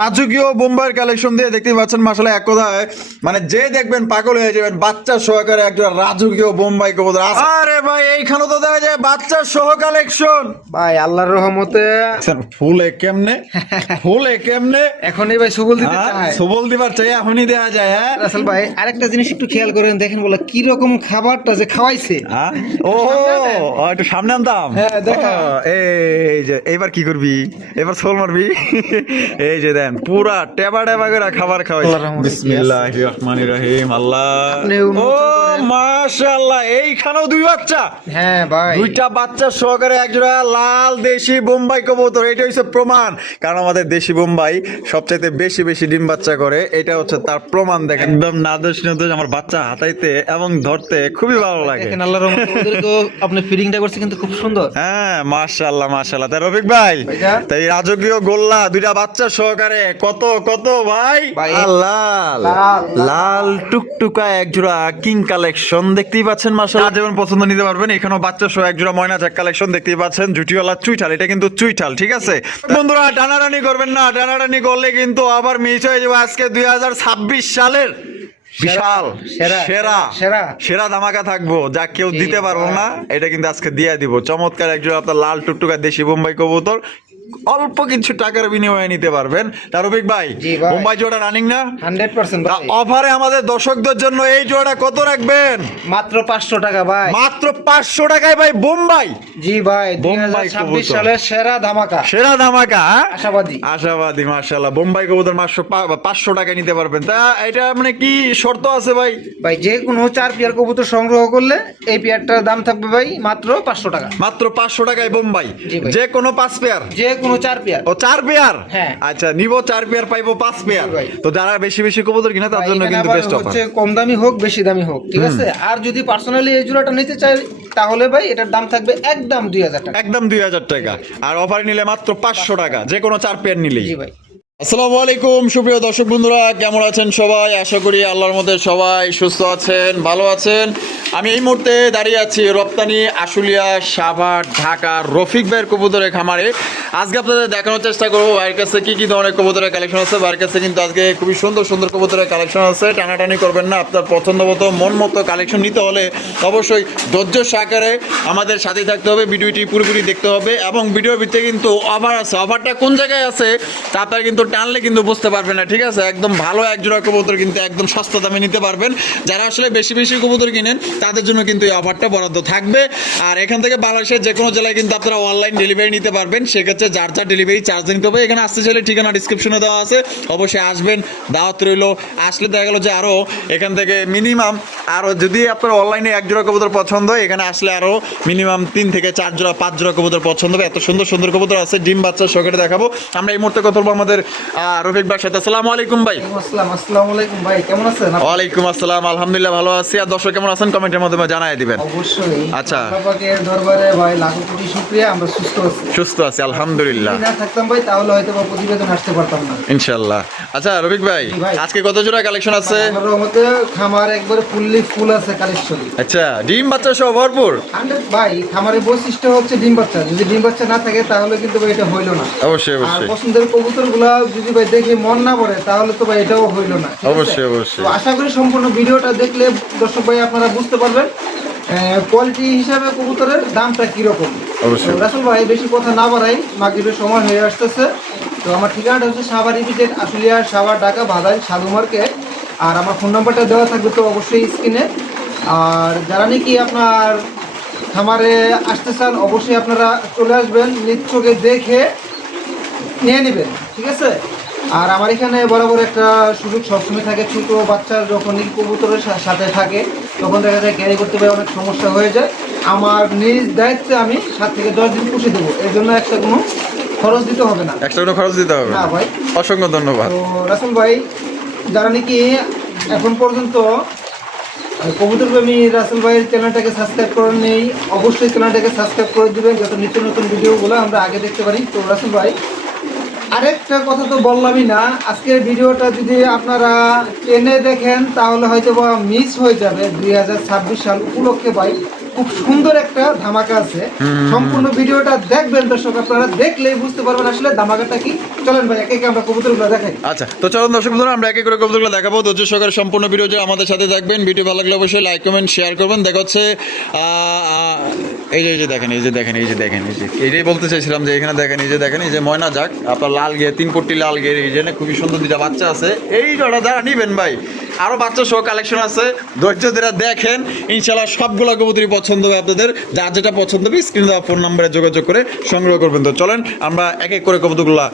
রাজকীয় বোম্বাইয়ের কালেকশন দিয়ে দেখতে পাচ্ছেন মাশাআল্লাহ, এক কথায় মানে যে দেখবেন পাগল হয়ে যাবেন। বাচ্চা সহকারে একজন রাজকীয় বোম্বাই কবুতর। আরে ভাই এইখানে তো দেখা যায় বাচ্চা সহ কালেকশন। ভাই আল্লাহর রহমতে ফুলে কেমনে ফুলে কেমনে এখনই ভাই সুবল দিতে চাই, সুবল দিবার চাই এখনই দেয়া যায়। হ্যাঁ রাসেল ভাই আরেকটা জিনিস একটু খেয়াল করেন, দেখেন বলে কি রকম খাবারটা যে খাওয়াইছে। ও একটু সামনে আনতাম। হ্যাঁ, দেখা। এই যে এইবার কি করবি, এবার সোল মারবি। এই যে দেন পুরা টেবা টেবা করে খাবার খাওয়াই। বিসমিল্লাহির রহমানির রহিম। আল্লাহ, ও মাশাআল্লাহ, এইখানেও দুই বাচ্চা। হ্যাঁ ভাই, দুইটা বাচ্চা সহকারে একজোড়া লাল দেশি বোম্বাই কবুতর। এটা হচ্ছে প্রমাণ, কারণ আমাদের দেশি বোম্বাই সবচাইতে বেশি বেশি ডিম বাচ্চা করে। এটা হচ্ছে তার প্রমাণ। দেখেন একদম নাদোষ নাদোষ আমার বাচ্চা হাতাইতে এবং ধরতে খুবই ভালো লাগে। দেখেন আল্লাহর রহমতে ওদেরকে আপনি ফিডিংটা করছে কিন্তু খুব সুন্দর। হ্যাঁ মাশাআল্লাহ মাশাআল্লাহ। তাই রফিক ভাই, তাই রাজকীয় গোল্লা দুইটা বাচ্চা সহকারে কত কত ভাই। লাল লাল টুকটুকা একজোড়া কিং কালেকশন দেখতেই পাচ্ছেন মাশাআল্লাহ। যেমন পছন্দ নিতে পারবেন। এখানেও বাচ্চা সহ একজোড়া ময়না জ্যাক কালেকশন দেখতেই পাচ্ছেন। জুটিওয়ালা চুইঠাল, এটা কিন্তু চুইঠাল, ঠিক আছে বন্ধুরা। টানাটানি করবেন না, টানাটানি করলে কিন্তু আবার মিস হয়ে যাবে আজকে 2026 সালের বিশাল সেরা সেরা সেরা ধামাকা থাকবো, যা কেউ দিতে পারবো না। এটা কিন্তু আজকে দিয়ে দিব। চমৎকার একজন আপনার লাল টুকটুকা দেশি বোম্বাই কবুতর অল্প কিছু টাকার বিনিময়ে নিতে পারবেন। তার রফিক ভাই, বোম্বাই জোড়া রানিং না 100%। অফারে আমাদের দর্শকদের জন্য এই জোড়া কত রাখবেন? মাত্র 500 টাকা ভাই, মাত্র 500 টাকায় ভাই বোম্বাই। জি ভাই, 2026 সালের সেরা ধামাকা, সেরা ধামাকা। আশাবাদী আশাবাদী মাশাআল্লাহ। বোম্বাই কবুতর মাত্র 500 টাকায় নিতে পারবেন। তা এটা মানে কি শর্ত আছে ভাই? ভাই যে কোনো 4 পেয়ার কবুতর সংগ্রহ করলে এই পেয়ারটার দাম থাকবে ভাই মাত্র 500 টাকা। মাত্র 500 টাকায় বোম্বাই, যে কোনো 5 পেয়ার, যে কোনো 4 পেয়ার। ও 4 পেয়ার, হ্যাঁ আচ্ছা নিব 4 পেয়ার পাইবো 5 পেয়ার। তো যারা বেশি বেশি কবুতর কিনে তার জন্য কিন্তু বেস্ট অফার। হচ্ছে কম দামি হোক বেশি দামি হোক, ঠিক আছে। আর যদি পার্সোনালি এই জোড়াটা নিতে চাই তাহলে ভাই এটার দাম থাকবে একদম 2000 টাকা, একদম 2000 টাকা। আর অফারে নিলে মাত্র 500 টাকা, যে কোনো 4 পেয়ার নিলেই। জি ভাই। আসসালামু আলাইকুম সুপ্রিয় দর্শক বন্ধুরা, কেমন আছেন সবাই? আশা করি আল্লাহর মধ্যে সবাই সুস্থ আছেন, ভালো আছেন। আমি এই মুহূর্তে দাঁড়িয়ে আছি রপ্তানি আশুলিয়া সাভার ঢাকা রফিক ভাইয়ের কবুতরের খামারে। আজকে আপনাদের দেখানোর চেষ্টা করবো ভাইয়ের কাছে কি কি ধরনের কবুতরের কালেকশন আছে। ভাইয়ের কাছে কিন্তু আজকে খুবই সুন্দর সুন্দর কবুতরের কালেকশন আছে। টানাটানি করবেন না, আপনার পছন্দ মতো মন মতো কালেকশন নিতে হলে অবশ্যই ধৈর্য সহকারে আমাদের সাথেই থাকতে হবে, ভিডিওটি পুরোপুরি দেখতে হবে। এবং ভিডিওর ভিতরে কিন্তু অফার আছে, অফারটা কোন জায়গায় আছে তা আপনার কিন্তু টানলে কিন্তু বুঝতে পারবেন না, ঠিক আছে। একদম ভালো একজোড়া কবুতর কিন্তু একদম সস্তা দামে নিতে পারবেন। যারা আসলে বেশি বেশি কবুতর কিনেন তাদের জন্য কিন্তু এই অফারটা বরাদ্দ থাকবে। আর এখান থেকে বাংলাদেশের যে কোনো জেলায় কিন্তু আপনারা অনলাইন ডেলিভারি নিতে পারবেন। সেক্ষেত্রে যার যার ডেলিভারি চার্জ নিতে হবে। এখানে আসতে চাইলে ঠিকানা ডিসক্রিপশনে দেওয়া আছে, অবশ্যই আসবেন, দাওয়াত রইল। আসলে দেখা গেলো যে আরও এখান থেকে মিনিমাম আরও যদি আপনার অনলাইনে একজোড়া কবুতর পছন্দ হয়, এখানে আসলে আরও মিনিমাম 3 থেকে 4 জোড়া 5 জোড়া কবুতর পছন্দ হবে। এত সুন্দর সুন্দর কবুতর আছে, ডিম বাচ্চা সহকারে দেখাবো। আমরা এই মুহূর্তে কথা বলবো আমাদের রফিক ভাইয়ের সাথে। আসসালামু আলাইকুম ভাই। আসসালামু আলাইকুম ভাই, কেমন আছেন? ওয়ালাইকুম আসসালাম, আলহামদুলিল্লাহ ভালো আছি। আর দর্শক কেমন আছেন কমেন্টের মাধ্যমে জানাই দিবেন। অবশ্যই। আচ্ছা, আল্লাহ পাকের দরবারে ভাই লাখো কোটি শুকরিয়া, আমরা সুস্থ আছি। সুস্থ আছি আলহামদুলিল্লাহ। যদি না থাকতাম ভাই তাহলে হয়তো বা প্রতিবেদন আসতে পারতাম না ইনশাআল্লাহ। আচ্ছা রফিক ভাই, আজকে কত জোড়া কালেকশন আছে? আমার রহমতে খামার একবারে ফুল আছে কালেকশন। আচ্ছা, ডিম বাচ্চা সহ ভরপুর। 100 ভাই, খামারের বৈশিষ্ট্য হচ্ছে ডিম বাচ্চা। যদি ডিম বাচ্চা না থাকে তাহলে কিন্তু ভাই এটা হইলো না। অবশ্যই আর অবশ্যই। পছন্দের কবুতরগুলো যদি ভাই দেখে মন না পড়ে তাহলে তো ভাই এটাও হইলো না। অবশ্যই অবশ্যই। তো আশা করি সম্পূর্ণ ভিডিওটা দেখলে দর্শক ভাই আপনারা বুঝতে পারবেন কোয়ালিটি হিসাবে কবুতরের দামটা কিরকম। অবশ্যই। রাসেল ভাই বেশি কথা না বাড়াই, মাগরিবের সময় হয়ে আসতেছে। তো আমার ঠিকানাটা হচ্ছে সাভার ইপিজেড, আশুলিয়া সাভার ঢাকা বাজার সাধু মার্কেট। আর আমার ফোন নাম্বারটা দেওয়া থাকবে তো অবশ্যই স্ক্রিনে। আর যারা নাকি আপনার খামারে আসতে চান অবশ্যই আপনারা চলে আসবেন, নিজ চোখে দেখে নিয়ে নেবেন, ঠিক আছে। আর আমার এখানে বরাবর একটা সুযোগ সবসময় থাকে, ছোটো বাচ্চার যখন কবুতরের সাথে থাকে তখন দেখা যায় ক্যারি করতে পারে অনেক সমস্যা হয়ে যায়। আমার নিজ দায়িত্বে আমি 7 থেকে 10 দিন পুষে দেবো, এর জন্য একটা কোনো খরচ দিতে হবে না। এক্সট্রা কোনো খরচ দিতে হবে না ভাই। অসংখ্য ধন্যবাদ। তো রাসেল ভাই, যারা নাকি এখন পর্যন্ত কবুতর প্রেমী রাসেল ভাইয়ের চ্যানেলটাকে সাবস্ক্রাইব করেন নেই, অবশ্যই চ্যানেলটাকে সাবস্ক্রাইব করে দেবেন যাতে নিত্য নতুন ভিডিওগুলো আমরা আগে দেখতে পারি। তো রাসেল ভাই আরেকটা কথা তো বললামই না, আজকের ভিডিওটা যদি আপনারা টেনে দেখেন তাহলে হয়তো বা মিস হয়ে যাবে। 2026 সাল উপলক্ষে ভাই খুব সুন্দর একটা ধামাকা আছে। সম্পূর্ণ ভিডিওটা দেখবেন দর্শক, আপনারা দেখলেই বুঝতে পারবেন আসলে ধামাকাটা কি। চলেন ভাই একে একে আমরা কবুতরগুলো দেখাই। আচ্ছা, তো চলুন দর্শক বন্ধুরা আমরা একে করে কবুতরগুলো দেখাবো। ধৈর্য সহকারে সম্পূর্ণ ভিডিও যে আমাদের সাথে দেখবেন। ভিডিও ভালো লাগলে অবশ্যই লাইক কমেন্ট শেয়ার করবেন। দেখা হচ্ছে এই যে দেখেন, এইটাই বলতে চাইছিলাম যে এখানে দেখেন, এই যে ময়না যাক আপনার লাল গিয়ে 3 পট্টি লাল গিয়ে, এই যে খুবই সুন্দর দুইটা বাচ্চা আছে। এই জোড়া যারা নিবেন ভাই, আরো বাচ্চা সহ কালেকশন আছে, ধৈর্য ধরে দেখেন, ইনশাআল্লাহ সবগুলো কবুতরই পছন্দ হবে আপনাদের। যার যেটা পছন্দ হবে স্ক্রিনে দেওয়া ফোন নম্বরে যোগাযোগ করে সংগ্রহ করবেন। তো চলেন আমরা এক এক করে কবুতরগুলা।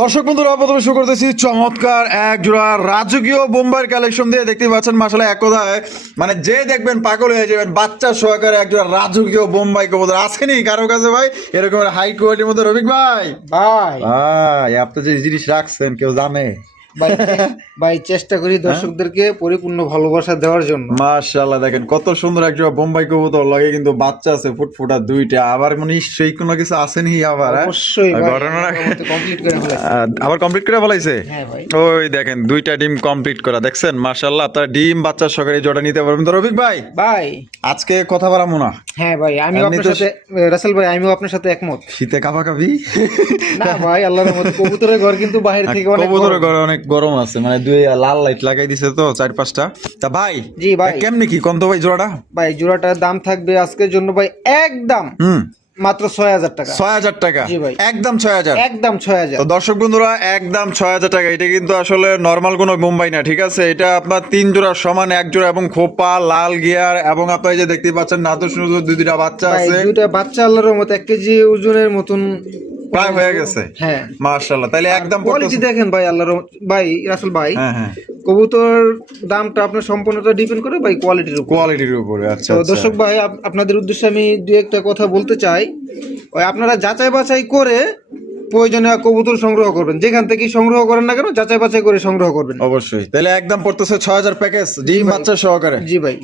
দর্শক বন্ধুরা প্রথমে শুরু করতেছি চমৎকার এক জোড়া রাজকীয় বোম্বাইয়ের কালেকশন দিয়ে। দেখতে পাচ্ছেন মাশাআল্লাহ, এক কথায় মানে যে দেখবেন পাগল হয়ে যাবেন। বাচ্চা সহকারে এক জোড়া রাজকীয় বোম্বাই কবুতর আসেনি কারো কাছে ভাই এরকম হাই কোয়ালিটির মধ্যে? রফিক ভাই আপনি যে জিনিস রাখছেন কেউ জানে? ভাই চেষ্টা করি দর্শকদেরকে পরিপূর্ণ ভালোবাসা দেওয়ার জন্য। মাশাআল্লাহ দেখেন কত সুন্দর একটা বোম্বাই কবুতর, লাগে কিন্তু বাচ্চা আছে ফুটফুটা দুইটা। আবার নিশ্চয়ই কোনো কিছু আসেনি আবার? অবশ্যই আবার কমপ্লিট করে ফেলাইছে। ওই দেখেন দুইটা ডিম কমপ্লিট করা, দেখছেন মাশাআল্লাহ। আপনার ডিম বাচ্চা সহকারে জোড়া নিতে পারবেন। তো রফিক ভাই আজকে কথা বলামো না। হ্যাঁ ভাই, আমি আপনার সাথে রাসেল ভাই, আমিও আপনার সাথে একমত। শীতে কাঁপাকাঁপি না ভাই, আল্লাহর রহমতে কবুতরের ঘর কিন্তু বাইরে থেকে অনেক কবুতরের ঘর অনেক গরম আছে, মানে দুই লাল লাইট লাগাই দিছে তো 4-5টা। তা ভাই জি ভাই কেমনে কি কম তো ভাই জোড়াটা? ভাই জোড়াটার দাম থাকবে আজকের জন্য ভাই একদম মাত্র 6000 টাকা। 6000 টাকা? জি ভাই একদম 6000? একদম 6000। তো দর্শক বন্ধুরা একদম 6000 টাকা। এটা কিন্তু আসলে নরমাল কোনো বোম্বাই না, ঠিক আছে? এটা আপনার 3 জোড়া সমান, 1 জোড়া এবং খোপা লাল গিয়ার, এবং আপনারা যে দেখতে পাচ্ছেন নাদুর সুন্দর দুইটা বাচ্চা আছে। দুইটা বাচ্চা আল্লাহর রহমতে 1 কেজি ওজনের মতন প্রায় হয়ে গেছে। হ্যাঁ মাশাআল্লাহ, তাহলে একদম কোয়ালিটি দেখেন ভাই আল্লাহর ভাই রাসেল ভাই। হ্যাঁ কবুতর দামটা আপনার সম্পূর্ণটা ডিপেন্ড করে ভাই কোয়ালিটির উপরে। আচ্ছা তো দর্শক ভাই আপনাদের উদ্দেশ্যে আমি দুই একটা কথা বলতে চাই। ওই আপনারা যাচাই বাছাই করে প্রয়োজনে কবুতর সংগ্রহ করবেন, যেখান থেকে সংগ্রহ করেন না কেন যাচাই বাছাই করে সংগ্রহ করবেন অবশ্যই। তাহলে একদম পড়তেছে 6000 প্যাকেজ ডিম বাচ্চা সহকারে। জি ভাই।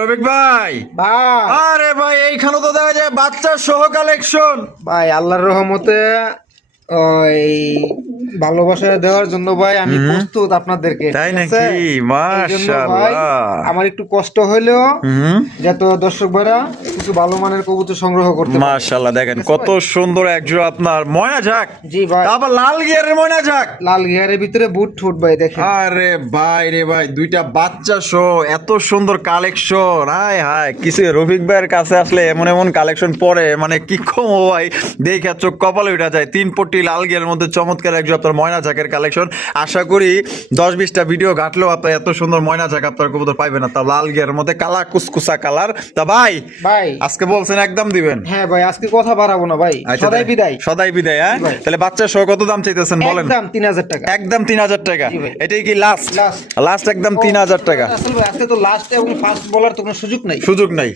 রফিক ভাই আরে ভাই এইখানে তো দেখা যায় বাচ্চা সহ কালেকশন। ভাই আল্লাহর রহমতে ওই ভালোবাসা দেওয়ার জন্য ভাই আমি প্রস্তুত আপনাদেরকে। তাই নাকি? মাশাআল্লাহ। আমার একটু কষ্ট হইলেও যাতে দর্শক ভাইরা কিছু ভালো মানের কবুতর সংগ্রহ করতে পারে। মাশাআল্লাহ দেখেন কত সুন্দর একজোড়া আপনার ময়না যাক। জি ভাই। আবার লাল গিয়ারের ময়না যাক, লাল গিয়ারের ভিতরে বুট ঠুট ভাই দেখেন। আরে ভাই রে ভাই, দুইটা বাচ্চা সহ এত সুন্দর কালেকশন। হায় হায়, কিছু রফিক ভাইয়ের কাছে আসলে এমন এমন কালেকশন পরে মানে কি কম ভাই, দেখে চোখ কপালে উঠা যায়। 3 পট্টি লাল গিয়ারের মধ্যে চমৎকার একজন আপনার ময়না ঝাঁকের কালেকশন। আশা করি 10-20টা ভিডিও ঘাটলেও আপনার এত সুন্দর ময়না ঝাঁক আপনার কবুতর পাইবেন না। তা লাল গিয়ারের মধ্যে কালা কুসকুসা কালার। তা ভাই আজকে বলছেন একদম দিবেন? হ্যাঁ ভাই, আজকে কথা বাড়াবো না ভাই, সদাই বিদায়। সদাই বিদায়। হ্যাঁ তাহলে বাচ্চা সহ কত দাম চাইতেছেন বলেন? একদম 3000 টাকা। একদম 3000 টাকা? এটাই কি লাস্ট একদম 3000 টাকা? আসলে ভাই আজকে তো লাস্ট এবং ফার্স্ট বলার তো কোনো সুযোগ নাই।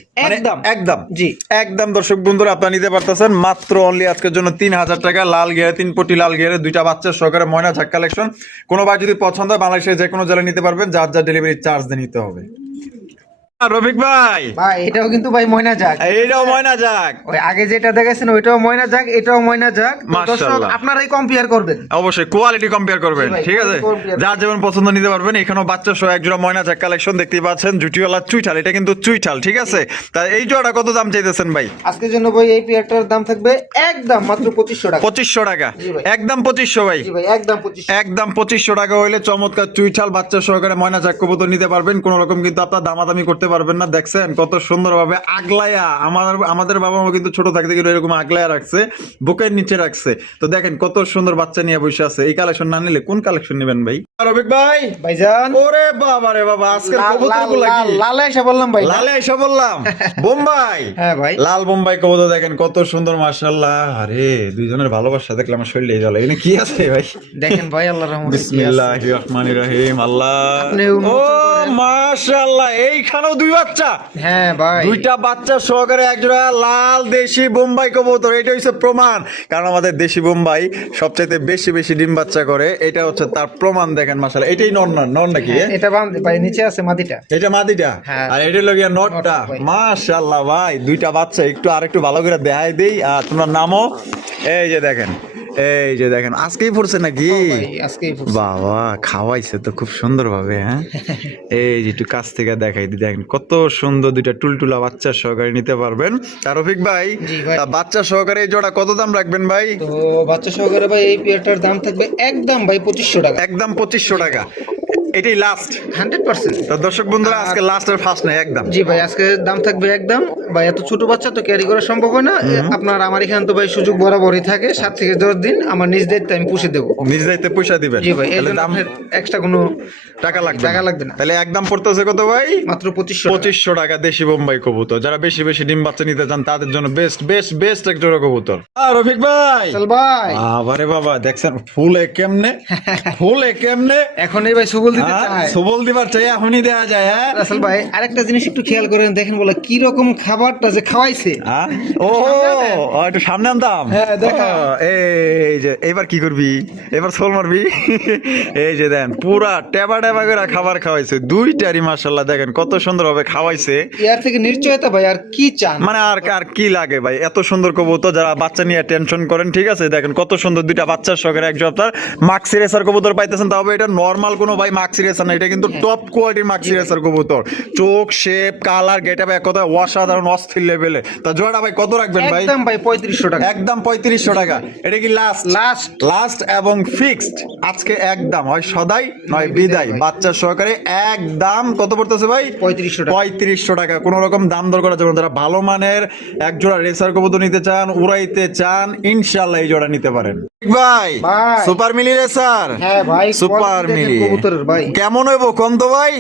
একদম জি একদম। দর্শক বন্ধুরা আপনারা নিতে পারতেছেন মাত্র অনলি আজকের জন্য 3000 টাকা। লাল গিয়ারে 3 পট্টি লাল গিয়ারে দুইটা বাচ্চা সহকারে ময়না ঝাঁক কালেকশন। কোনো বার যদি পছন্দ হয় বাংলাদেশের যে কোনো জেলায় নিতে পারবেন, যার যার ডেলিভারি চার্জ দিয়ে নিতে হবে। রফিক ভাই এটাও কিন্তু ভাই ময়না যাক। এইটাও ময়না যাক। ওই আগে যেটা দেখাইছেন ওইটাও ময়না যাক, এটাও ময়না যাক। দর্শক আপনারাই কম্পেয়ার করবেন, অবশ্যই কোয়ালিটি কম্পেয়ার করবেন, ঠিক আছে? যার যেমন পছন্দ নিতে পারবেন। এখানেও বাচ্চা সহ একজোড়া ময়না যাক কালেকশন দেখতেই পাচ্ছেন, জুটিওয়ালা চুইঠাল। এটা কিন্তু চুইঠাল, ঠিক আছে? তা এই জোড়াটা কত দাম চাইতেছেন ভাই আজকের জন্য? ভাই এই পেয়ারটার দাম থাকবে একদম মাত্র 2500 টাকা। 2500 টাকা? একদম 2500 ভাই? একদম 2500 টাকা হইলে চমৎকার চুইঠাল বাচ্চা সহকারে ময়না যাক কবুতর নিতে পারবেন। কোন রকম কিন্তু আপনার দামাদামি করতে পারবেন না। দেখছেন কত সুন্দরভাবে আগলায়া, আমাদের বাবা মা কিন্তু ছোট থাকতে কিন্তু এরকম আগলায়া রাখছে, বুকের নিচে রাখছে। তো দেখেন কত সুন্দর বাচ্চা নিয়ে বসে আছে। এই কালেকশন না নিলে কোন কালেকশন নেবেন ভাই? রফিক ভাই ভাইজান, ওরে বাবা রে বাবা, আজকের কবুতরগুলো কি লালে এসে বললাম ভাই, লালে এসে বললাম বোম্বাই। হ্যাঁ ভাই, লাল বোম্বাই কবুতর দেখেন কত সুন্দর মাশাআল্লাহ। আরে দুইজনের ভালোবাসা দেখলে আমার শরীরে জ্বলে। এখানে কি আছে ভাই দেখেন ভাই, আল্লাহর রহমতে। বিসমিল্লাহির রহমানির রহিম। আল্লাহ, ও মাশাআল্লাহ, এইখানেও দুই বাচ্চা। হ্যাঁ ভাই, দুইটা বাচ্চা সহকারে একজোড়া লাল দেশি বোম্বাই কবুতর। এটা হচ্ছে প্রমাণ, কারণ আমাদের দেশি বোম্বাই সবচাইতে বেশি বেশি ডিম বাচ্চা করে। এটা হচ্ছে তার প্রমাণ। দেখেন মাশাআল্লাহ, এটাই নর নাকি? এটা ভাই নিচে আছে মাদিটা, এটা মাদিটা, আর এটা লগিয়া নটটা। মাশাআল্লাহ ভাই, দুইটা বাচ্চা একটু আরেকটু ভালো করে দেখাই দেই। আর তোমার নামও এই যে দেখেন, এই যে দেখেন আজকেই পড়ছে নাকি? ভাই আজকেই পড়ছে। বাবা খাওয়াইছে তো খুব সুন্দর ভাবে, হ্যাঁ। এই যে একটু কাছ থেকে দেখাই দিই, দেখেন কত সুন্দর দুইটা টুলটুলা বাচ্চা সহকারে নিতে পারবেন। আর রফিক ভাই, জি ভাই। তা বাচ্চা সহকারে এই জোড়া কত দাম রাখবেন ভাই? তো বাচ্চা সহকারে ভাই এই পেয়ারটার দাম থাকবে একদম ভাই 2500 টাকা। একদম 2500 টাকা, এটাই লাস্ট। 100%। তো দর্শক বন্ধুরা আজকে লাস্ট আর ফার্স্ট নাই একদম। জি ভাই আজকে দাম থাকবে একদম ভাই, এত ছোট বাচ্চা তো ক্যারি করা সম্ভব হয় না। আপনার আমার এখানে তো ভাই সুযোগ বরাবরই থাকে, 7 থেকে 10 দিন আমার নিজ দায়িত্বে আমি পুষে দেবো। নিজ দায়িত্বে পয়সা দিবেন? জি ভাই, এই তাহলে জন্য দাম এক্সট্রা কোনো টাকা লাগবে টাকা লাগবে না। তাহলে একদম পড়তেছে কত ভাই? মাত্র 2500 টাকা। 2500 টাকা দেশি বোম্বাই কবুতর। যারা বেশি বেশি ডিম বাচ্চা নিতে চান তাদের জন্য বেস্ট বেস্ট বেস্ট এক জোড়া কবুতর। আর রফিক ভাই, চল ভাই আবারে বাবা দেখছেন ফুলে কেমনে, ফুলে কেমনে এখন এই ভাই সুবল দিতে চাই। সবল দিবার চাই এখনই দেয়া যায়, হ্যাঁ। রাসেল ভাই আরেকটা জিনিস একটু খেয়াল করেন, দেখেন বলে কি রকম খাবারটা যে খাওয়াইছে। হ্যাঁ? ও একটু সামনে আনতাম। হ্যাঁ, দেখা। ও, এই যে এবার কি করবি, এবার সোল মারবি। এই যে দেন পুরা টেবা টেবা করে খাবার খাওয়াইছে দুইটারই, মাশাআল্লাহ দেখেন কত সুন্দর ভাবে খাওয়াইছে। ইয়ার থেকে নিশ্চয়তা ভাই আর কি চান? মানে আর আর কি লাগে ভাই, এত সুন্দর কবুতর। যারা বাচ্চা নিয়ে টেনশন করেন, ঠিক আছে, দেখেন কত সুন্দর দুইটা বাচ্চার সহকারে একজন আপনার মাক্সি রেসার কবুতর পাইতেছেন। তবে এটা নর্মাল কোনো ভাই মাক্সি রেসার না, এটা কিন্তু টপ কোয়ালিটির মাক্সি রেসার কবুতর। চোখ, শেপ, কালার, গেটআপ এক কথা অসাধারণ অস্থির লেভেলে। তা জোড়াটা ভাই কত রাখবেন ভাই? একদম ভাই 3500 টাকা। একদম 3500 টাকা। এটা কি লাস্ট? লাস্ট। লাস্ট এবং ফিক্সড। আজকে একদম হয় সদাই নয় বিদায়। বাচ্চা সহকারে একদম কত পড়তেছে ভাই? 3500 টাকা। 3500 টাকা। কোনো রকম দাম দর করা যাবে না। যারা ভালো মানের এক জোড়া রেসার কবুতর নিতে চান, উড়াইতে চান, ইনশাআল্লাহ এই জোড়া নিতে পারেন ভাই। ভাই। সুপার মিলি রেসার। হ্যাঁ ভাই, সুপার quality দেখেন মিলি কবুতরের ভাই। কেমন হইব কোন তো ভাই?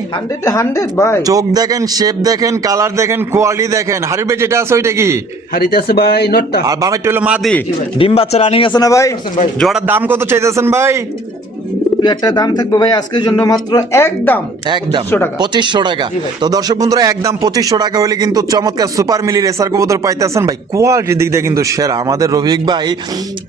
100 ভাই। চোখ দেখেন, শেপ দেখেন, কালার দেখেন, কোয়ালিটি দেখেন। হাড়ির বেচ যেটা আছে ওইটা কি? হারিতে আছে ভাই নটটা। আর বামেরটা হলো মাদি। ভাই। ডিম বাচ্চা রানিং আছে না ভাই? ভাই। জোড়ার দাম কত চাইতেছেন ভাই? পেয়ারটার দাম থাকবে ভাই আজকের জন্য মাত্র একদম একদম 2500 টাকা। 2500 টাকা। জি ভাই। তো দর্শক বন্ধুরা একদম 2500 টাকা হলে কিন্তু চমৎকার সুপার মিলি রেসার কবুতর পাইতেছেন ভাই। কোয়ালিটির দিক দিয়ে কিন্তু সেরা। আমাদের রফিক ভাই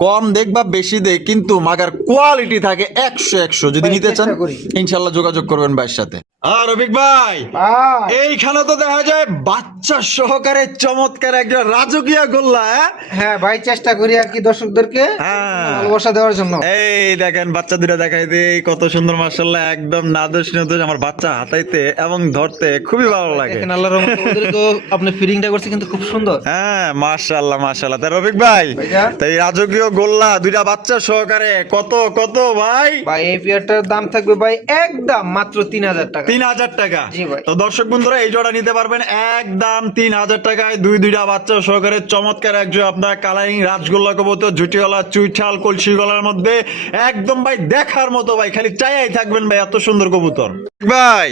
কম দেখ বা বেশি দেখ কিন্তু মাগার কোয়ালিটি থাকে 100 যদি ভাই, নিতে চান চেষ্টা করি। ইনশাআল্লাহ যোগাযোগ করবেন ভাইয়ের সাথে। আর রফিক ভাই ভাই এইখানে তো দেখা যায় বাচ্চা সহকারে চমৎকার একজন রাজকীয় গোল্লা, হ্যাঁ? হ্যাঁ ভাই চেষ্টা করি আর কি দর্শকদেরকে হ্যাঁ। ভালোবাসা দেওয়ার জন্য। এই দেখেন বাচ্চা দুটা দেখাই দিই, কত সুন্দর মাশাআল্লাহ, একদম নাদুস নাদুস। আমার বাচ্চা হাতাইতে এবং ধরতে খুবই ভালো লাগে। দেখেন আল্লাহর রহমতে ওদেরকেও আপনি ফিডিংটা করছে কিন্তু খুব সুন্দর। হ্যাঁ মাশাআল্লাহ মাশাআল্লাহ। তা রফিক ভাই ভাইয়া। তাই রাজকীয় গোল্লা দুইটা বাচ্চা সহকারে কত কত ভাই? ভাই এই পেয়ারটার দাম থাকবে ভাই একদম মাত্র 3000 টাকা। 3000 টাকা। জি ভাই। তো দর্শক বন্ধুরা এই জোড়া নিতে পারবেন একদম 3000 টাকায়। দুইটা বাচ্চা সহকারে চমৎকার একজন আপনার কালারিং রাজগোল্লা কবুতর, জুটিওয়ালা চুইঠাল কলসি গলার মধ্যে একদম ভাই দেখার মতো ভাই, খালি চাইয়াই থাকবেন ভাই, এত সুন্দর কবুতর ভাই।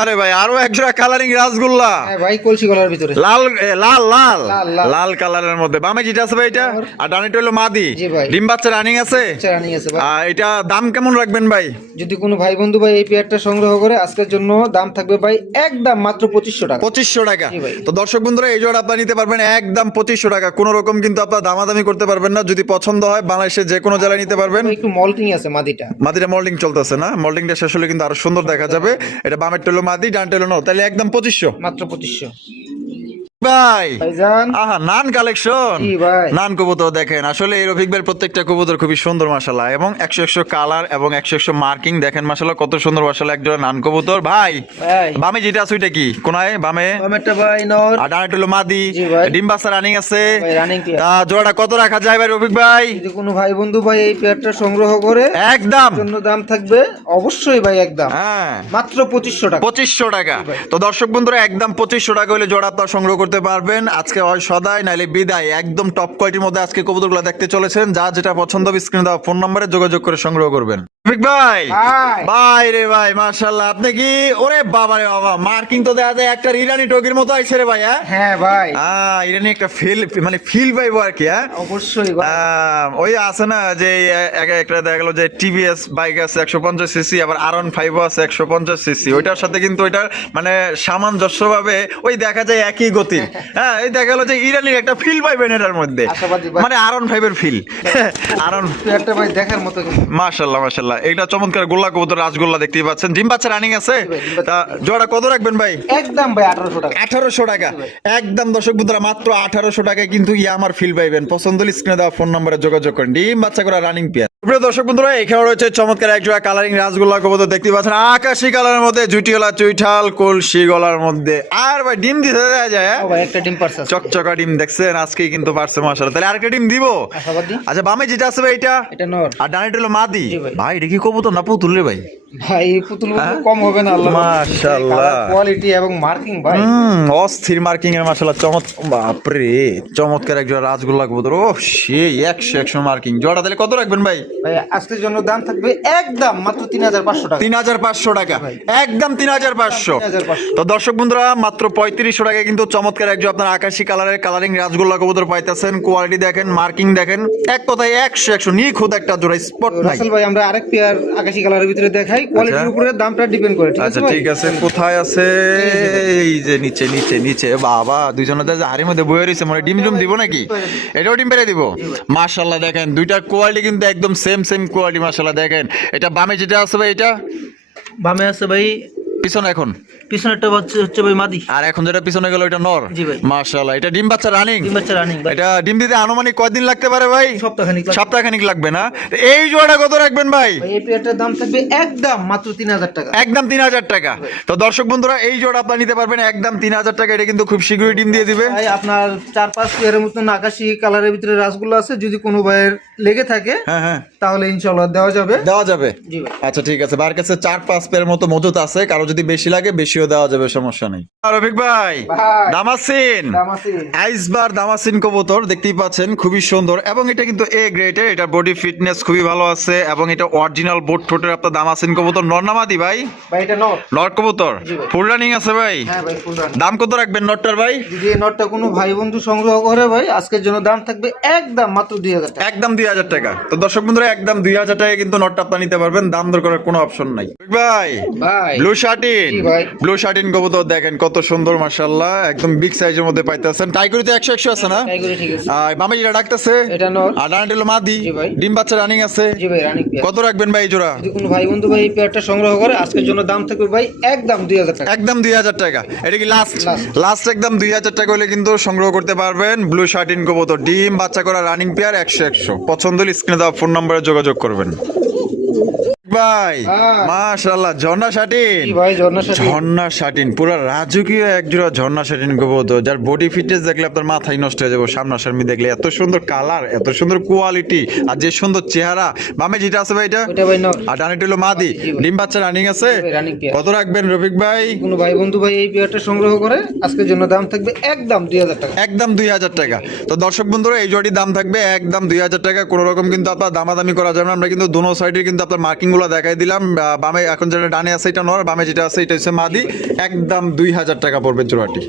আরে ভাই আরো একজোড়া কালারিং রাজগোল্লা, হ্যাঁ ভাই কলসি গলার ভিতরে লাল লাল লাল লাল, লাল। লাল কালারের মধ্যে। বামে যেটা আছে ভাই এটা, আর ডানেটা হলো মাদি। জি ভাই। ডিম বাচ্চা রানিং আছে। রানিং আছে ভাই। আর এটা দাম কেমন রাখবেন ভাই? যদি কোনো ভাই বন্ধু ভাই এই পেয়ারটা সংগ্রহ করে আজকের জন্য দাম থাকবে ভাই একদম মাত্র 2500 টাকা। 2500 টাকা। জি ভাই। তো দর্শক বন্ধুরা এই জোড়া আপনারা নিতে পারবেন একদম 2500 টাকা। কোনো রকম কিন্তু আপনারা দামাদামি করতে পারবেন না। যদি পছন্দ হয় বাংলাদেশের যে কোনো জেলায় নিতে পারবেন। একটু মল্টিং আছে মাদিটা। মাদিটা মোল্ডিং চলতেছে না, মোল্ডিংটা শেষ হলে কিন্তু আরো সুন্দর দেখা যাবে। এটা বামের টেলো মাদি, ডান টেলো নাও, তাহলে একদম 2500 মাত্র 2500 ভাই। ভাইজান। আহা নান কালেকশন, জি ভাই। নান কবুতর দেখেন। আসলে এই রফিক ভাইয়ের প্রত্যেকটা কবুতর খুবই সুন্দর মাশাআল্লাহ, এবং 100 কালার এবং 100 মার্কিং দেখেন মাশাআল্লাহ, কত সুন্দর মাশাআল্লাহ একজোড়া নান কবুতর ভাই। ভাই বামে যেটা আছে ওইটা কি কোনায়? বামে টমেটো ভাই নর। আর ডানে হলো মাদি। জি ভাই। ডিম বাচ্চা রানিং আছে। ভাই রানিং পেয়ার। তা জোড়াটা কত রাখা যায় ভাই রফিক ভাই? যদি কোনো ভাই বন্ধু ভাই এই পেয়ারটা সংগ্রহ করে একদম জন্য দাম থাকবে অবশ্যই ভাই একদম হ্যাঁ মাত্র 2500 টাকা। 2500 টাকা। তো দর্শক বন্ধুরা একদম 2500 টাকা হলে জোড়া আপনারা সংগ্রহ করতে পারবেন। আজকে হয় সদাই নাইলে বিদায়, একদম টপ কোয়ালিটির মধ্যে আজকে কবুতরগুলো দেখতে চলেছেন। যা যেটা পছন্দ হবে স্ক্রিনে দেওয়া ফোন নম্বরে যোগাযোগ করে সংগ্রহ করবেন। রফিক ভাই ভাই। ভাই রে ভাই মাশাআল্লাহ, আপনি কি ওরে বাবা রে বাবা, মার্কিং তো দেখা যায় একটা ইরানি টগির মতো আইছে রে ভাই। হ্যাঁ হ্যাঁ ভাই ইরানি একটা ফিল, মানে ফিল পাইবো আর কি। হ্যাঁ অবশ্যই ভাই। ওই আছে না যে একটা দেখা গেল যে টিভিএস বাইক আছে 150 সিসি, আবার R15 আছে 150 সিসি, ওইটার সাথে কিন্তু ওইটার মানে সামঞ্জস্য ভাবে ওই দেখা যায় একই গতি। অস্থির। হ্যাঁ, এই দেখা গেল যে ইরানির একটা ফিল পাইবেন এটার মধ্যে, আশাবাদী ভাই। মানে R15 এর ফিল। পেয়ারটা ভাই দেখার মতো কিন্তু। মাশাআল্লাহ মাশাআল্লাহ, এটা চমৎকার গোল্লা কবুতর, রাজগোল্লা দেখতেই পাচ্ছেন। ডিম বাচ্চা রানিং আছে। তা জোড়া কত রাখবেন ভাই? একদম ভাই 1800 টাকা। 1800 টাকা একদম। দর্শক বন্ধুরা, মাত্র 1800 টাকায় কিন্তু আমার ফিল পাইবেন। পছন্দ হলে স্ক্রিনে দেওয়া ফোন নম্বরে যোগাযোগ করেন। ডিম বাচ্চা করা রানিং পেয়ার। প্রিয় দর্শক বন্ধুরা, এখানে রয়েছে চমৎকার এক জোড়া কালারিং রাজগোল্লা কবুতর দেখতে পাচ্ছেন, আকাশি কালারের মধ্যে, জুটিওয়ালা চুইঠাল কলসি গলার মধ্যে। আর ভাই ডিম দিতে দেওয়া যায়, ও ভাই একটা ডিম পারছে। চকচকা ডিম দেখছেন, আজকেই কিন্তু পারছে মাশাআল্লাহ। তাহলে আরেকটা ডিম দিব। আশাবাদী। আচ্ছা, বামে যেটা আছে ভাই এটা এটা নর। আর ডানেটা হলো মাদি। জি ভাই। ভাই এটা কি কবুতর না পুতুল রে ভাই? ভাই পুতুল কম হবে না আল্লাহ। মাশাআল্লাহ, কোয়ালিটি এবং মার্কিং ভাই অস্থির মার্কিং এর মাশাআল্লাহ। বাপরে, চমৎকার একজন রাজগোল্লা কবুতর। ও সেই 100 মার্কিং জোড়া। তাহলে কত রাখবেন ভাই? ভাই আজকের জন্য দাম থাকবে একদম মাত্র 3500 টাকা। 3500 টাকা একদম 3500। তো দর্শক বন্ধুরা, মাত্র 3500 টাকায় কিন্তু চমৎকার একজন আপনার আকাশি কালারের কালারিং রাজগোল্লা কবুতর পাইতেছেন। কোয়ালিটি দেখেন, মার্কিং দেখেন, এক কথায় 100 নিখুঁত একটা জোড়া, স্পট নাই। রাসেল ভাই আমরা আরেক পেয়ার আকাশি কালারের ভিতরে দেখাই, কোয়ালিটির উপরে দামটা ডিপেন্ড করে, ঠিক আছে আচ্ছা ভাই? ঠিক আছে, কোথায় আছে? এই যে নিচে নিচে নিচে। বাবা, দুইজনে তো হাড়ির মধ্যে বয়ে রয়েছে, মানে ডিম ডিম দিব নাকি? এটাও ডিম পেরে দিব। মাশাআল্লাহ দেখেন, দুইটার কোয়ালিটি কিন্তু একদম সেম কোয়ালিটি মাশাআল্লাহ। দেখেন, এটা বামে যেটা আছে ভাই, এটা বামে আছে ভাই, পিছনে এখন পিছনেরটা হচ্ছে ভাই মাদি, আর এখন যেটা পিছনে গেল এটা নর। জি ভাই। মাশাআল্লাহ, এটা ডিম বাচ্চা রানিং। ডিম বাচ্চা রানিং ভাই। এটা ডিম দিতে আনুমানিক কয়দিন লাগতে পারে ভাই? সপ্তাহখানিক। সপ্তাহখানিক লাগবে না? তো এই জোড়াটা কত রাখবেন ভাই? ভাই এই পেয়ারটার দাম থাকবে একদম মাত্র 3000 টাকা। একদম 3000 টাকা। তো দর্শক বন্ধুরা, এই জোড়া আপনারা নিতে পারবেন একদম 3000 টাকা। এটা কিন্তু খুব শীঘ্রই ডিম দিয়ে দিবে। ভাই আপনার 4-5 পেয়ারের মতন আকাশি কালারের ভিতরে রাসগোল্লা আছে, যদি কোনো ভাইয়ের লেগে থাকে হ্যাঁ হ্যাঁ, তাহলে ইনশাআল্লাহ দেওয়া যাবে। দেওয়া যাবে। জি ভাই। আচ্ছা ঠিক আছে, বার কাছে 4-5 পেয়ার মতো মজুত আছে, কারো যদি বেশি লাগে বেশিও দেওয়া যাবে, সমস্যা নেই। আর রফিক ভাই, ভাই দামাসিন দাম আছে। আইসবার দামাসিন কবুতর দেখতেই পাচ্ছেন, খুবই সুন্দর এবং এটা কিন্তু এ গ্রেডের। এটা বডি ফিটনেস খুবই ভালো আছে এবং এটা অরিজিনাল বোট ঠোঁটের আপনার দামাসিন কবুতর। নরনামাদি ভাই? ভাই এটা নট। নর কবুতর জি ভাই। ফুল রানিং আছে ভাই? হ্যাঁ ভাই ফুল রান। দাম কত রাখবেন নটটার ভাই? যদি এই নটটা কোনো ভাই বন্ধু সংগ্রহ করে ভাই, আজকের জন্য দাম থাকবে একদম মাত্র 2000 টাকা। একদম 2000 টাকা। তো দর্শক বন্ধুরা, একদম 2000 টাকায় কিন্তু নটটা আপনারা নিতে পারবেন, দাম দর করার কোনো অপশন নাই। রফিক ভাই, ভাই ব্লু শার্টিন। জি ভাই। ব্লু শার্টিন কবুতর দেখেন কত সুন্দর মাশাআল্লাহ, একদম বিগ সাইজের মধ্যে পাইতেছেন। টাইগরিতে 100 আছে না? তাই করে ঠিক আছে। মামা যেটা ডাকতেছে এটা নট। আর ডানাটা হলো মাদি। জি ভাই। ডিম বাচ্চা রানিং আছে। জি ভাই রানিং পেয়ার। কত রাখবেন ভাই এই জোড়া? যদি কোনো ভাই বন্ধু ভাই এই পেয়ারটা সংগ্রহ করে, আজকের জন্য দাম থাকবে ভাই একদম 2000 টাকা। একদম 2000 টাকা। এটা কি লাস্ট? Last। লাস্ট একদম 2000 টাকা হলে কিন্তু সংগ্রহ করতে পারবেন ব্লু শার্টিন কবুতর। ডিম বাচ্চা করা রানিং পেয়ার 100 পছন্দ হলে স্ক্রিনে দেওয়া ফোন নম্বরে যোগাযোগ করবেন। ভাই হ্যাঁ। মাশাআল্লাহ, ঝর্ণা শার্টিন। জি ভাই ঝর্ণা সাথে। ঝর্ণা শার্টিন পুরো রাজকীয় একজোড়া ঝর্ণা শার্টিন কবুতর, যার বডি ফিটনেস দেখলে আপনার মাথায় নষ্ট হয়ে যাবে। সামনাসামনি দেখলে এত সুন্দর কালার, এত সুন্দর কোয়ালিটি আর যে সুন্দর চেহারা। বামে যেটা আছে ভাই এটা? ওটা ভাই নট। আর ডানেটা হলো মাদি। জি ভাই। ডিম বাচ্চা রানিং আছে। জি ভাই, রানিং পেয়ার। কত রাখবেন রফিক ভাই? কোনো ভাই বন্ধু ভাই এই পেয়ারটা সংগ্রহ করে, আজকের জন্য দাম থাকবে একদম 2000 টাকা। একদম 2000 টাকা। তো দর্শক বন্ধুরা, এই জোড়ির দাম থাকবে একদম 2000 টাকা। কোনো রকম কিন্তু আপনার দামাদামি করা যাবে না। আমরা কিন্তু দোনো সাইডে কিন্তু আপনার মার্কিং গুলো দেখাই দিলাম। বামে এখন যেটা ডানে আছে এটা নর, বামে যেটা আছে এটা হচ্ছে মাদি। একদম 2000 টাকা পড়বে জোড়াটি।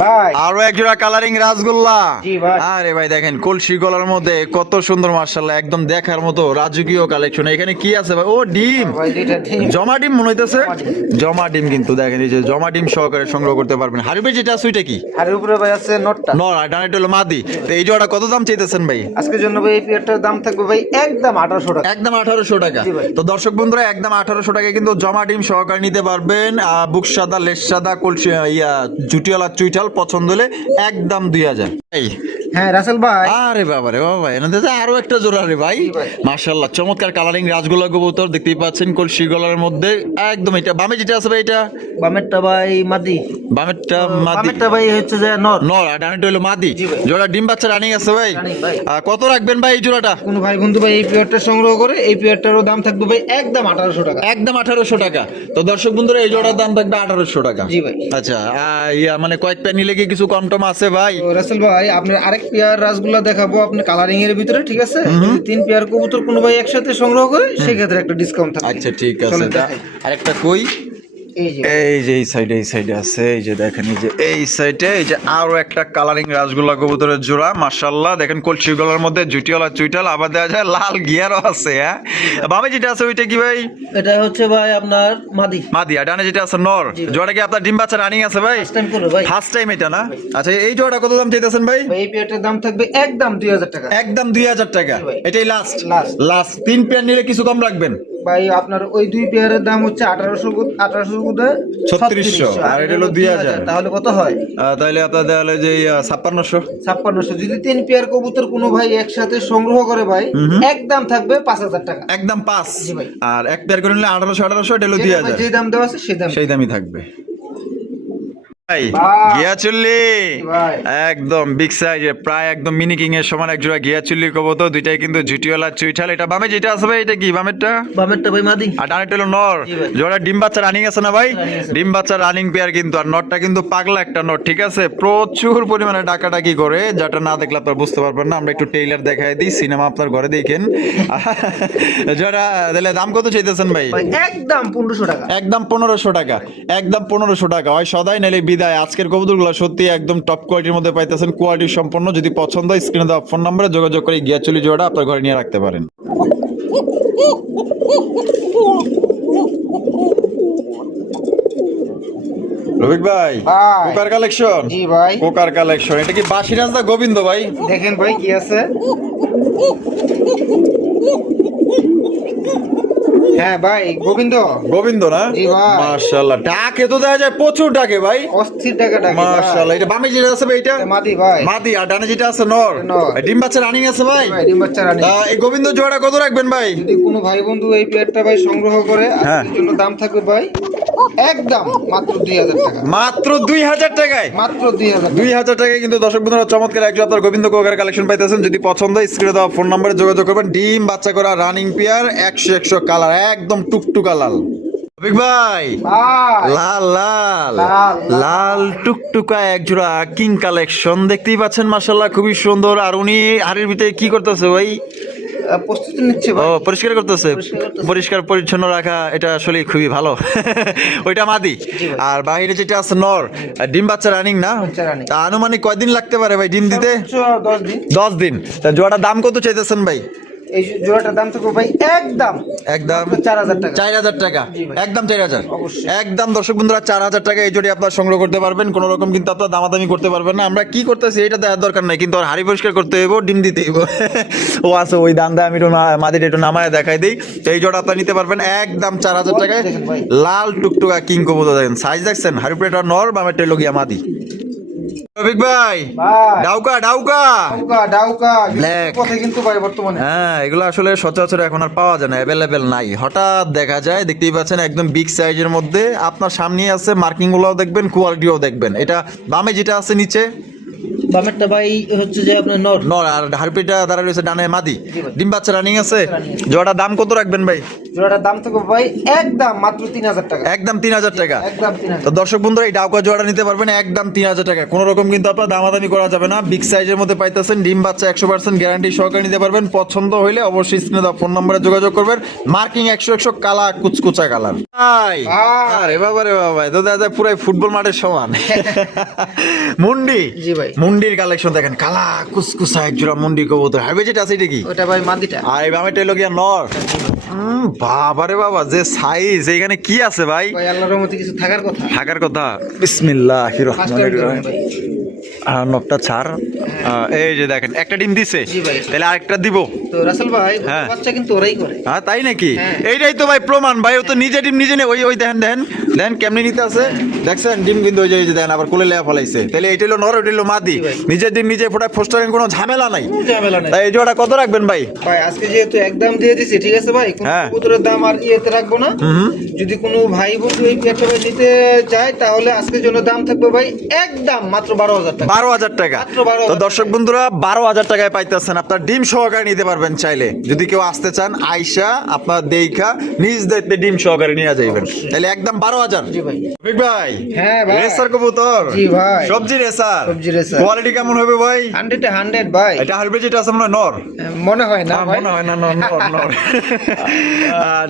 ভাই আরো এক জোড়া কালারিং রাসগোল্লা। জি ভাই। আরে ভাই দেখেন, কলসি গলার মধ্যে কত সুন্দর মাশাআল্লাহ, একদম দেখার মতো রাজকীয় কালেকশন। এখানে কি আছে ভাই? ও ডিম, ভাই যেটা ডিম। জমা ডিম মনে হইতেছে। জমা ডিম কিন্তু দেখেন, এই যে জমা ডিম সহকারে সংগ্রহ করতে পারবেন। হারিবে যেটা আছে ওইটা কি? আর উপরে ভাই আছে নটটা। নর আর ডানেটা হলো মাদি। তো এই জোড়া কত দাম চাইতেছেন ভাই? আজকের জন্য ভাই এই পেয়ারটার দাম থাকবে ভাই একদম 1800 টাকা। একদম 1800 টাকা। জি ভাই। তো দর্শক বন্ধুরা, একদম 1800 টাকায় কিন্তু জমা ডিম সহকারে নিতে পারবেন। বুক সাদা, লেস সাদা, কলসি জুটিওয়ালা চুইঠাল পছন্দ হলে একদম 2000। এই হ্যাঁ রাসেল ভাই। আরে বাবা রে বাবা, এনাদের তো আরো একটা জোড়া রে ভাই। জি ভাই। মাশাআল্লাহ, চমৎকার কালারিং রাজগোল্লা কবুতর দেখতেই পাচ্ছেন, কলসি গলার মধ্যে একদম। এটা বামে যেটা আছে ভাই এটা? বামেরটা ভাই মাদি। বামেরটা মাদি। বামেরটা ভাই হচ্ছে যে নর। নর আর ডানেরটা হলো মাদি। জি ভাই। জোড়া ডিম বাচ্চা রানিং আছে ভাই। রানিং ভাই। কত রাখবেন ভাই এই জোড়াটা? কোনো ভাই বন্ধু ভাই এই পেয়ারটা সংগ্রহ করে, এই পেয়ারটারও দাম থাকবে ভাই একদম 1800 টাকা। একদম 1800 টাকা। তো দর্শক বন্ধুরা, এই জোড়ার দাম থাকবে 1800 টাকা। জি ভাই। আচ্ছা, মানে কয়েক প্যান নিলে কি কিছু কম টম আছে ভাই? তো রাসেল ভাই আপনার আরেক পেয়ার রাসগোল্লা দেখাবো আপনি কালারিং এর ভিতরে, ঠিক আছে? যদি 3 পেয়ার কবুতর কোনো ভাই একসাথে সংগ্রহ করে, সেই ক্ষেত্রে একটা ডিসকাউন্ট থাকবে। আচ্ছা ঠিক আছে। চলেন দেখাই। আরেকটা কই? এই যে এই সাইডে আছে, এই যে দেখেন এই যে এই সাইডে এই যে আরো একটা কালারিং রাজগোল্লা কবুতরের জোড়া, মাশাআল্লাহ। দেখেন কলসি গলার মধ্যে জুটিওয়ালা চুইটাল, আবার দেখা যায় লাল গিয়ারও আছে। হ্যাঁ বামে যেটা আছে ওইটা কি ভাই? এটা হচ্ছে ভাই আপনার মাদি। আর ডানে যেটা আছে নর। জোড়া কি আপনার ডিম বাচ্চা রানিং আছে ভাই? ফার্স্ট টাইম এটা না? আচ্ছা এই জোড়াটা কত দাম চাইতেছেন ভাই? এই পেয়ারটার দাম থাকবে একদম 2000 টাকা। একদম 2000 টাকা। এটাই লাস্ট 3 পেয়ার নিলে কিছু কম রাখবেন ভাই? আপনার ওই 2 পেয়ারের দাম হচ্ছে 1800 আর এটা হলো 2000। তাহলে কত হয়? তাহলে আপনার দেওয়ালে যে 5600। যদি 3 পেয়ার কবুতর কোনো ভাই একসাথে সংগ্রহ করে ভাই, একদম থাকবে 5000 টাকা। একদম 5। আর এক পেয়ার করে নিলে 1800 এটা হলো 2000। যে দাম দেওয়া আছে সেই দামই থাকবে। একদম বিগ সাইজের, প্রায় একদম মিনি কিং এর সমান এক জোড়া গিয়াচুল্লি কবুতর, দুইটাই কিন্তু জুটিওয়ালা চুইঠাল। এটা বামে যেটা আছে ভাই এটা কি? বামেরটা ভাই মাদি, আর ডানেরটা হলো নর। জোড়া ডিম বাচ্চা রানিং আছে না ভাই? ডিম বাচ্চা রানিং পেয়ার কিন্তু। আর নটটা কিন্তু পাগলা একটা নট, ঠিক আছে? প্রচুর পরিমাণে ডাকাডাকি করে, যেটা না দেখলে আপনার বুঝতে পারবেন না। আমরা একটু ট্রেইলার দেখাই দিই, সিনেমা আপনার ঘরে দেখেন। জোড়া তাহলে দাম কত চাইতেছেন ভাই? একদম 1500 টাকা। একদম 1500 টাকা। একদম 1500 টাকা হয় সদাই নাইলে বিদায়। আজকের কবুতরগুলো সত্যি একদম টপ কোয়ালিটির মধ্যে পাইতেছেন, কোয়ালিটি সম্পন্ন। যদি পছন্দ হয় স্ক্রিনে দেওয়া ফোন নম্বরে যোগাযোগ করে গিয়াচুলি জোড়া আপনার ঘরে নিয়ে রাখতে পারেন। রবিক ভাই, কোকার কালেকশন। জি ভাই, কোকার কালেকশন। এটা কি বাসিরাজ না গোবিন্দ ভাই? দেখেন ভাই কি আছে। হ্যাঁ ভাই গোবিন্দ না? জি ভাই, মাশাআল্লাহ। ডাকে তো দেখা যায় প্রচুর ডাকে ভাই, অস্থির ডাকে মাশাআল্লাহ। এটা বামে যেটা আছে ভাই এটা মাদি ভাই, আর ডানে যেটা আছে নর। ডিম বাচ্চা রানিং আছে ভাই? ডিম বাচ্চা রানিং। এই গোবিন্দ জোড়া কত রাখবেন ভাই? যদি কোনো ভাই বন্ধু এই পেয়ারটা ভাই সংগ্রহ করে, আজকের জন্য দাম থাকবে ভাই একদম মাত্র 2000 টাকা। মাত্র 2000 টাকায়? মাত্র 2000 টাকায় কিন্তু দর্শক বন্ধুরা চমৎকার একজন আপনার গোবিন্দ কোকার কালেকশন পাইতেছেন। যদি পছন্দ হয় স্ক্রিনে দেওয়া ফোন নম্বরে যোগাযোগ করবেন। ডিম বাচ্চা করা রানিং পেয়ার, 100 কালার, একদম টুকটুকা লাল। রবিক ভাই, লাল টুকটুকা এক জোড়া কিং কালেকশন দেখতেই পাচ্ছেন, মাশাআল্লাহ খুবই সুন্দর। আর উনি হাড়ির ভিতরে কি করতেছে ভাই? প্রস্তুতি নিচ্ছে ভাই। পরিষ্কার করতেছে। পরিষ্কার পরিচ্ছন্ন রাখা এটা আসলে খুবই ভালো। ওইটা মাদি। আর বাইরে যেটা আছে নর। ডিম বাচ্চা রানিং না? তা আনুমানিক কয়দিন লাগতে পারে ভাই ডিম দিতে? 10 দিন। তা জোড়াটার দাম কত চাইতেছেন ভাই? এই জোড়াটার দাম থাকবে ভাই একদম 4000 টাকা। 4000 টাকা। একদম 4000। একদম দর্শক বন্ধুরা 4000 টাকা এই জোড়ি আপনারা সংগ্রহ করতে পারবেন। কোনো রকম কিন্তু আপনারা দামাদামি করতে পারবেন না। আমরা কি করতেছি এটা দেওয়ার দরকার নাই, কিন্তু আর হাড়ি পরিষ্কার করতে হইব, ডিম দিতে হইব। ও আছে ওই দাম দেয়, আমি একটু মাদিটা একটু নামায় দেখাই দিই। এই জোড়া আপনারা নিতে পারবেন একদম 4000 টাকায়। লাল টুকটুকা কিং কবুতর দেখেন, সাইজ দেখছেন? হাড়ি প্লেটা নর, বামের টেলো গিয়া মাদি। রবিক ভাই, ডাউকা ব্ল্যাক কথা কিন্তু ভাই বর্তমানে। হ্যাঁ, এগুলো আসলে সচরাচর এখন আর পাওয়া যায় না, অ্যাভেলেবেল নাই। হঠাৎ দেখা যায়, দেখতেই পাচ্ছেন একদম বিগ সাইজের মধ্যে। আপনার সামনেই আছে, মার্কিং গুলোও দেখবেন, কোয়ালিটিও দেখবেন। এটা বামে যেটা আছে নিচে বামেরটা ভাই হচ্ছে যে আপনার নর, আর হারপিটা দাঁড়া রয়েছে ডানে মাদি। ডিম বাচ্চা রানিং আছে। জোড়াটার দাম কত রাখবেন ভাই? জোড়াটার দাম থাকবে ভাই একদম মাত্র 3000 টাকা। একদম 3000 টাকা। একদম 3000। তো দর্শক বন্ধুরা এই ডাউকা জোড়া নিতে পারবেন একদম 3000 টাকা। কোনো রকম কিন্তু আপনার দামাদামি করা যাবে না। বিগ সাইজের মধ্যে পাইতেছেন, ডিম বাচ্চা 100% গ্যারান্টি সহকারে নিতে পারবেন। পছন্দ হইলে অবশ্যই স্ক্রিনে দেওয়া ফোন নম্বরে যোগাযোগ করবেন। মার্কিং 100 কালা কুচকুচা কালার। আরে বাবা রে বাবা, তো দাদা পুরাই ফুটবল মাঠের সমান। মুন্ডি। জি ভাই, মুন্ডির কালেকশন দেখেন, কালা কুচকুচা এক জোড়া মুন্ডি কবুতর। হাইবে যেটা আছে এটা কি? ওটা ভাই মাদিটা। আর এই বামেটা হলো গিয়া নর। বাবা রে বাবা, যে সাইজ! এইখানে কি আছে ভাই? ভাই আল্লাহর রহমতে কিছু থাকার কথা। বিসমিল্লাহির রহমানির রহিম। নবটা ছাড়। এই যে দেখেন একটা ডিম দিছে, তাহলে আরেকটা দিব তো রাসেল ভাই। বাচ্চা কিন্তু ওরাই করে। হ্যাঁ তাই নাকি? এইটাই তো ভাই প্রমাণ ভাই, ও তো নিজে ডিম নিজে নেই। ওই দেখেন দেখেন কেমনি নিতে আছে, দেখছেন? ডিম কিন্তু ওই যে দেখেন আবার কোলে লেয়া ফলাইছে। তাহলে এইটা হলো নর, ওইটা হলো মাদি। নিজের ডিম নিজে ফোটায়, ফোস্টারের কোনো ঝামেলা নাই। তাই এই জোড়া কত রাখবেন ভাই? ভাই আজকে যেহেতু একদম দিয়ে দিছি, ঠিক আছে ভাই, কোন কবুতরের দাম আর ইয়েতে রাখবো না। যদি কোনো ভাই বন্ধু এই পেয়ারটা ভাই নিতে চায়, তাহলে আজকের জন্য দাম থাকবে ভাই একদম মাত্র 12000 টাকা। 12000 টাকা। তো তো দর্শক বন্ধুরা 12,000 টাকায় পাইতেছেন, আপনার ডিম সহকারে নিতে পারবেন চাইলে। যদি কেউ আসতে চান আইসা আপনার দেখা নিজ দায়িত্বে ডিম সহকারে নিয়ে যাইবেন, তাহলে একদম 12,000। জি ভাই। রফিক ভাই, হ্যাঁ ভাই। রেসার কবুতর, জি ভাই। সবজি রেসার, সবজি রেসার। কোয়ালিটি কেমন হবে ভাই? 100 এ 100 ভাই। এটা হারবে যেটা আছে মনে হয় নর, মনে হয় না ভাই। মনে হয় না নর নর।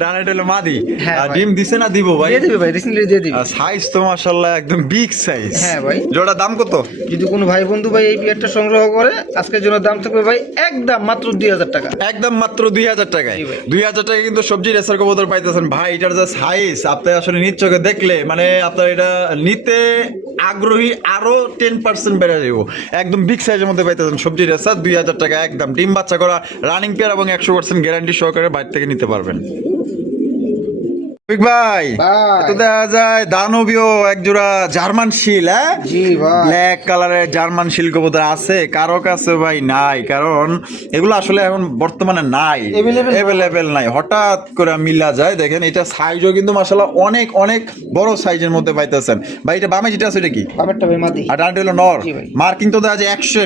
ডানাটা হলো মাদি। হ্যাঁ ভাই। ডিম দিছে না দিব ভাই? দিয়ে দিবে ভাই, রিসেন্টলি দিয়ে দিবে। সাইজ তো মাশাআল্লাহ একদম বিগ সাইজ। হ্যাঁ ভাই। জোড়া দাম কত? যদি কোনো ভাই বন্ধু ভাই এই পেয়ারটা সংগ্রহ করে আজকের জন্য দাম থাকবে ভাই একদম মাত্র 2000 টাকা। একদম মাত্র 2000 টাকায়। জি ভাই। 2000 টাকায় কিন্তু সবজি রেসার কবুতর পাইতেছেন ভাই। এটার যে সাইজ আপনি আসলে নিজ চোখে দেখলে মানে আপনার এটা নিতে আগ্রহী আরো 10% বেড়ে যাব। একদম বিগ সাইজের মধ্যে পাইতেছেন সবজি রেসার 2000 টাকা একদম। ডিম বাচ্চা করা রানিং পেয়ার এবং 100% গ্যারান্টি সহকারে বাইরে থেকে নিতে পারবেন। ভাই ভাই। তো দেখা যায় দানবীয় এক জোড়া জার্মান শিল, হ্যাঁ জি ভাই। ব্ল্যাক কালারের জার্মান শিল কবুতর আছে কারো কাছে ভাই? নাই, কারণ এগুলো আসলে এখন বর্তমানে নাই, অ্যাভেলেবেল নাই, হঠাৎ করে মিলা যায়। দেখেন এটা সাইজও কিন্তু মাশাআল্লাহ অনেক অনেক বড় সাইজের মধ্যে পাইতেছেন ভাই। এটা বামে যেটা আছে এটা কি? বামেরটা ভাই মাদি। আর ডানটা হলো নর। জি ভাই। মার্কিং তো দেখা যায় 100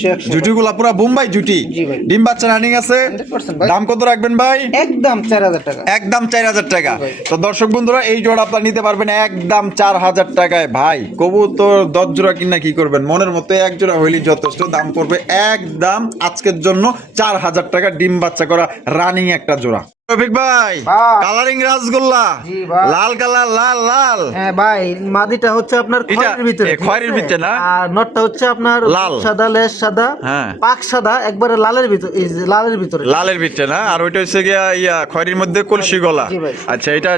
100 জুটিগুলা পুরা বোম্বাই জুটি। জি ভাই। ডিম বাচ্চা রানিং আছে। 100% ভাই। দাম কত রাখবেন ভাই? একদম 4000 টাকা। একদম 4000 টাকা। ভাই। তো দর্শক বন্ধুরা এই জোড়া আপনারা নিতে পারবেন একদম 4000 টাকায় ভাই। কবুতর 10 জোড়া কিনা কি করবেন, মনের মতো এক জোড়া হইলেই যথেষ্ট। দাম পড়বে একদম আজকের জন্য 4000 টাকা, ডিম বাচ্চা করা রানিং একটা জোড়া। রফিক ভাই, ভাই। কালারিং রাসগোল্লা, জি ভাই। লাল কালার, লাল লাল। হ্যাঁ ভাই, মাদিটা হচ্ছে আপনার এটা খয়েরির ভিতরে, এ, খয়েরির ভিতরে না? আর নটটা হচ্ছে আপনার লাল। সাদা, লেজ সাদা, হ্যাঁ। পাক সাদা, একবারে লালের ভিতরে, এই যে লালের ভিতরে। লালের ভিতরে না? আর ওইটা হচ্ছে গিয়া ইয়া খয়েরির মধ্যে কলসি গলা। জি ভাই। আচ্ছা, এটা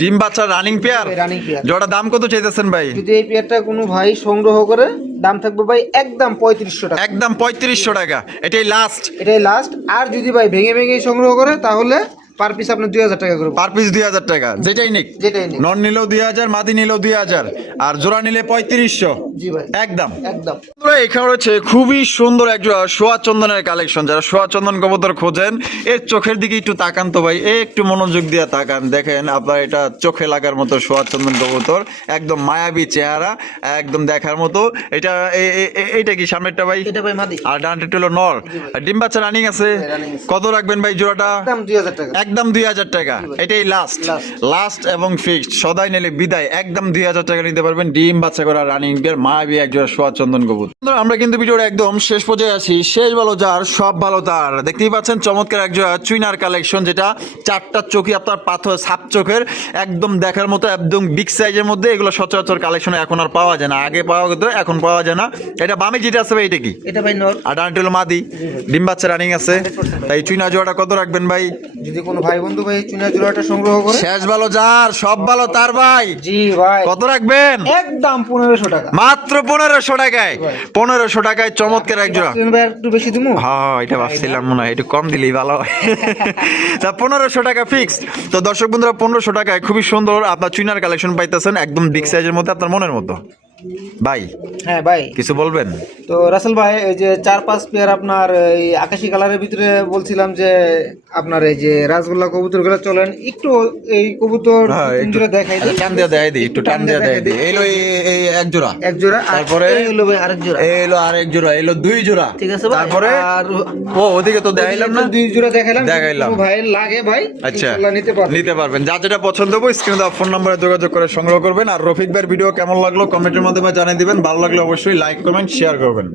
ডিম বাচ্চা রানিং পেয়ার। Running pair. জোড়া দাম কত চাইতেছেন ভাই? যদি এই পেয়ারটা কোনো ভাই সংগ্রহ করে দাম থাকবে ভাই একদম 3500 টাকা। একদম 3500 টাকা, এটাই লাস্ট। এটাই লাস্ট। আর যদি ভাই ভেঙে ভেঙে সংগ্রহ করে তাহলে পার পিস আপনার 2000 টাকা করে পার পিস 2000 টাকা, যেটাই নিক। যেটাই নিক। নন নিলেও 2000, মাদি নিলেও 2000, আর জোড়া নিলে 3500। জি ভাই। একদম একদম। বন্ধুরা, এখানে রয়েছে খুবই সুন্দর এক জোড়া সোয়া চন্দনের কালেকশন। যারা সোয়া চন্দন কবুতর খোঁজেন এর চোখের দিকে একটু তাকান তো ভাই, একটু মনোযোগ দিয়ে তাকান। দেখেন আপনার এটা চোখে লাগার মতো সোয়া চন্দন কবুতর, একদম মায়াবী চেহারা, একদম দেখার মতো। এটা এইটা কি সামনেরটা ভাই? এটা ভাই মাদি। আর ডানটা হলো নর। আর ডিম বাচ্চা রানিং আছে। running আছে। কত রাখবেন ভাই জোড়াটা? একদম 2000 টাকা। একদম 2000 টাকা, এটাই লাস্ট। Last। লাস্ট এবং ফিক্সড, সদাই নিলে বিদায়। একদম 2000 টাকা নিতে পারবেন ডিম বাচ্চা করা রানিং বিয়ার মায়াবী একজোড়া সোয়া চন্দন কবুতর। বন্ধুরা, আমরা কিন্তু ভিডিওর একদম শেষ পর্যায়ে আছি। শেষ ভালো যার সব ভালো তার। দেখতেই পাচ্ছেন চমৎকার একজোড়া চুইনার কালেকশন, যেটা চারটা চোখই আপনার পাথর সাপ চোখের, একদম দেখার মতো, একদম বিগ সাইজের মধ্যে। এগুলো সচরাচর কালেকশন এখন আর পাওয়া যায় না, আগে পাওয়া যেত এখন পাওয়া যায় না। এটা বামে যেটা আছে ভাই এটা কি? এটা ভাই নর। আর ডানটা হলো মাদি, ডিম বাচ্চা রানিং আছে। তাই চুইনা জোড়াটা কত রাখবেন ভাই? যদি কোনো ভাই বন্ধু ভাই চুনা জোড়াটা সংগ্রহ করে শেষ ভালো যার সব ভালো তার ভাই। জি ভাই কত রাখবেন? একদম 1500 টাকা। মাত্র 1500 টাকায়। 1500 টাকায় চমৎকার এক জোড়া। ভাই একটু বেশি দিমু। হ্যাঁ, এটা ভাবছিলাম মনে হয় একটু কম দিলেই ভালো হয়। তা 1500 টাকা ফিক্সড। তো দর্শক বন্ধুরা, 1500 টাকায় খুবই সুন্দর আপনার চুইনার কালেকশন পাইতেছেন, একদম বিগ সাইজের মধ্যে, আপনার মনের মতো। ভাই হ্যাঁ ভাই, কিছু বলবেন? তো রাসেল ভাই এই যে 4-5 পেয়ার আপনার এই আকাশি কালারের ভিতরে বলছিলাম যে আপনার এই যে রাসগোল্লা কবুতরগুলো চলেন একটু এই কবুতর জোড়া দেখাই দিই। টান দিয়ে দেখাই দিই, একটু টান দিয়ে দেখাই দিই। এইলো এই এক জোড়া, এক জোড়া। তারপরে এই হলো ভাই আরেক জোড়া। এইলো আরেক জোড়া, এলো দুই জোড়া। ঠিক আছে ভাই। তারপরে আর ও ওদিকে তো দেখাইলাম না, দুই জোড়া দেখাইলাম। দেখাইলাম। কোনো ভাই লাগে ভাই আচ্ছা, ইনশাআল্লাহ নিতে পারবেন। যা যেটা পছন্দ হবে স্ক্রিনে দেওয়া ফোন নম্বরে যোগাযোগ করে সংগ্রহ করবেন। আর রফিক ভাইয়ের ভিডিও কেমন লাগলো কমেন্টের মাধ্যমে জানিয়ে দিবেন। ভালো লাগলে অবশ্যই লাইক কমেন্ট শেয়ার করবেন।